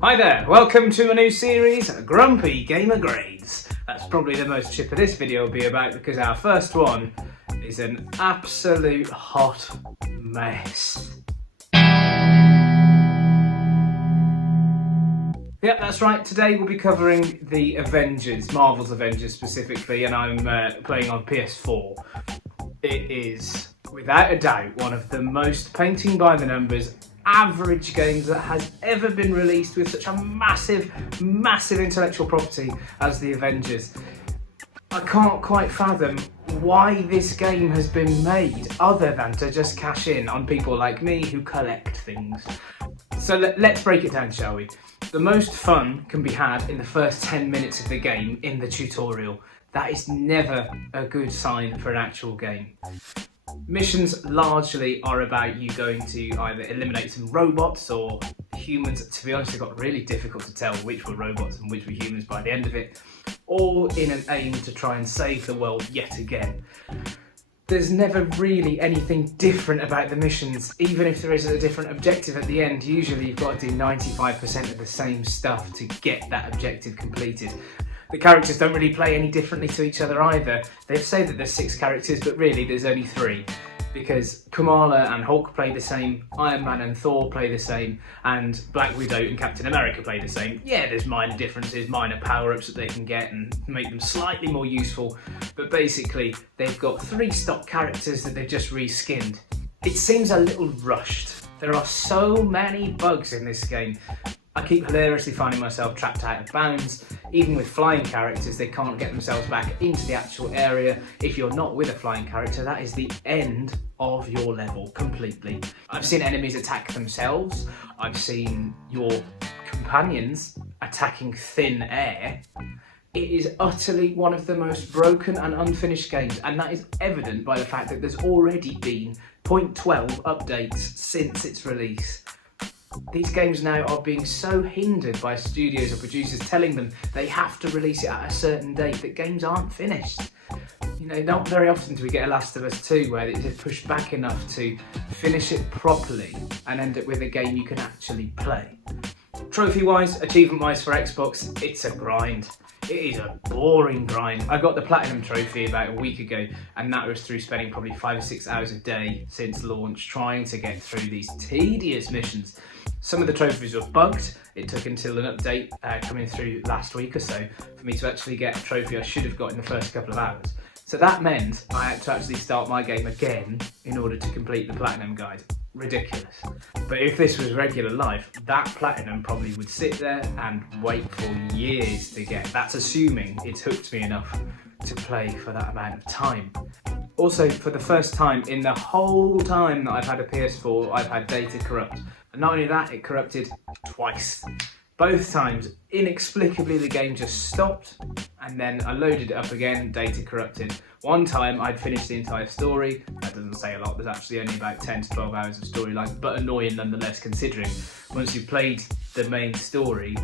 Hi there, welcome to a new series, Grumpy Gamer Grades. That's probably the most chipper this video will be about because our first one is an absolute hot mess. Yep, that's right, today we'll be covering the Avengers, Marvel's Avengers specifically, and I'm playing on PS4. It is, without a doubt, one of the most painting by the numbers average games that has ever been released with such a massive intellectual property as the Avengers. I can't quite fathom why this game has been made other than to just cash in on people like me who collect things. So let's break it down, shall we? The most fun can be had in the first 10 minutes of the game in the tutorial. That is never a good sign for an actual game. Missions largely are about you going to either eliminate some robots or humans. To be honest, it got really difficult to tell which were robots and which were humans by the end of it, all in an aim to try and save the world yet again. There's never really anything different about the missions, even if there is a different objective at the end. Usually you've got to do 95% of the same stuff to get that objective completed. The characters don't really play any differently to each other either. They've said that there's 6 characters, but really there's only 3. Because Kamala and Hulk play the same, Iron Man and Thor play the same, and Black Widow and Captain America play the same. Yeah, there's minor differences, minor power-ups that they can get and make them slightly more useful, but basically they've got 3 stock characters that they've just reskinned. It seems a little rushed. There are so many bugs in this game. I keep hilariously finding myself trapped out of bounds. Even with flying characters, they can't get themselves back into the actual area. If you're not with a flying character, that is the end of your level completely. I've seen enemies attack themselves. I've seen your companions attacking thin air. It is utterly one of the most broken and unfinished games, and that is evident by the fact that there's already been 0.12 updates since its release. These games now are being so hindered by studios or producers telling them they have to release it at a certain date that games aren't finished. You know, not very often do we get a Last of Us 2 where it is pushed back enough to finish it properly and end up with a game you can actually play. Trophy-wise, achievement-wise for Xbox, it's a grind. It is a boring grind. I got the Platinum Trophy about a week ago, and that was through spending probably 5 or 6 hours a day since launch trying to get through these tedious missions. Some of the trophies were bugged. It took until an update coming through last week or so for me to actually get a trophy I should have got in the first couple of hours. So that meant I had to actually start my game again in order to complete the Platinum Guide. Ridiculous. But if this was regular life, that Platinum probably would sit there and wait for years to get. That's assuming it's hooked me enough to play for that amount of time. Also, for the first time in the whole time that I've had a PS4, I've had data corrupt. And not only that, it corrupted twice. Both times, inexplicably, the game just stopped, and then I loaded it up again, data corrupted. One time, I'd finished the entire story. That doesn't say a lot, there's actually only about 10 to 12 hours of storyline, but annoying nonetheless, considering once you've played the main story,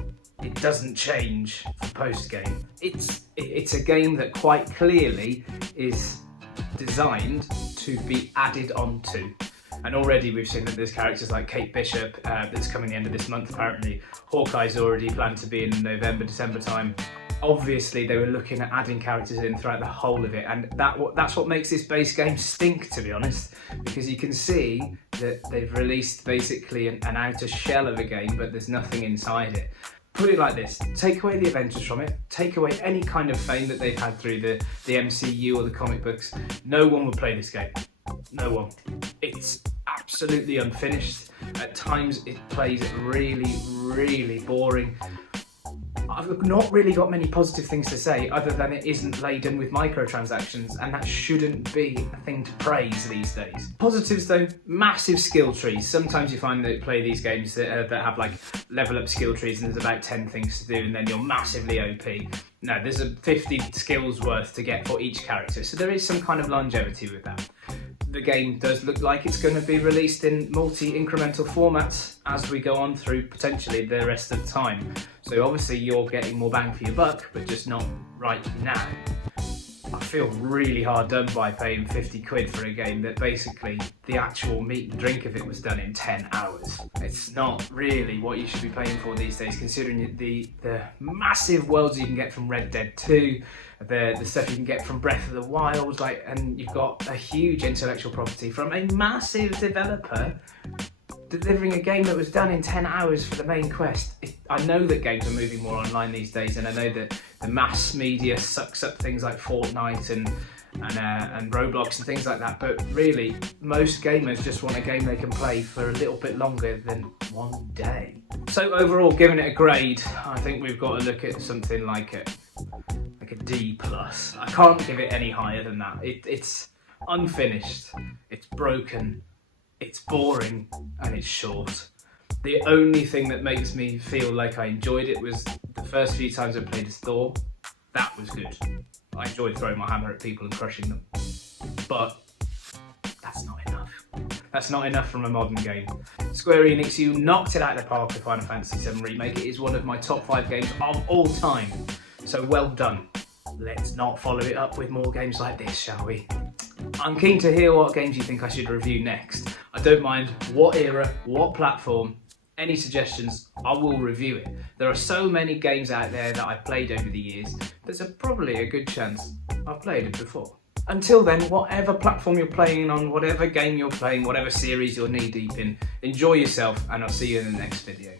it doesn't change for post-game. It's a game that quite clearly is designed to be added onto. And already we've seen that there's characters like Kate Bishop that's coming the end of this month apparently. Hawkeye's already planned to be in November, December time. Obviously they were looking at adding characters in throughout the whole of it, and that's what makes this base game stink, to be honest, because you can see that they've released basically an outer shell of a game, but there's nothing inside it. Put it like this, take away the Avengers from it, take away any kind of fame that they've had through the MCU or the comic books, no one would play this game. No one. It's absolutely unfinished. At times it plays really boring. I've not really got many positive things to say other than it isn't laden with microtransactions, and that shouldn't be a thing to praise these days. Positives though, massive skill trees. Sometimes you find that you play these games that have like level up skill trees and there's about 10 things to do and then you're massively OP. No, there's a 50 skills worth to get for each character, so there is some kind of longevity with that. The game does look like it's going to be released in multi-incremental formats as we go on through potentially the rest of the time. So obviously you're getting more bang for your buck, but just not right now. I feel really hard done by paying 50 quid for a game that basically the actual meat and drink of it was done in 10 hours. It's not really what you should be paying for these days, considering the massive worlds you can get from Red Dead 2, the stuff you can get from Breath of the Wild, and you've got a huge intellectual property from a massive developer delivering a game that was done in 10 hours for the main quest. I know that games are moving more online these days, and I know that the mass media sucks up things like Fortnite and Roblox and things like that, but really, most gamers just want a game they can play for a little bit longer than one day. So overall, giving it a grade, I think we've got to look at something like a D+. I can't give it any higher than that. It's unfinished, it's broken, it's boring, and it's short. The only thing that makes me feel like I enjoyed it was the first few times I played as Thor. That was good. I enjoyed throwing my hammer at people and crushing them. But that's not enough. That's not enough from a modern game. Square Enix, you knocked it out of the park with Final Fantasy VII Remake. It is one of my top 5 games of all time. So well done. Let's not follow it up with more games like this, shall we? I'm keen to hear what games you think I should review next. I don't mind what era, what platform, any suggestions, I will review it. There are so many games out there that I've played over the years, there's probably a good chance I've played it before. Until then, whatever platform you're playing on, whatever game you're playing, whatever series you're knee deep in, enjoy yourself, and I'll see you in the next video.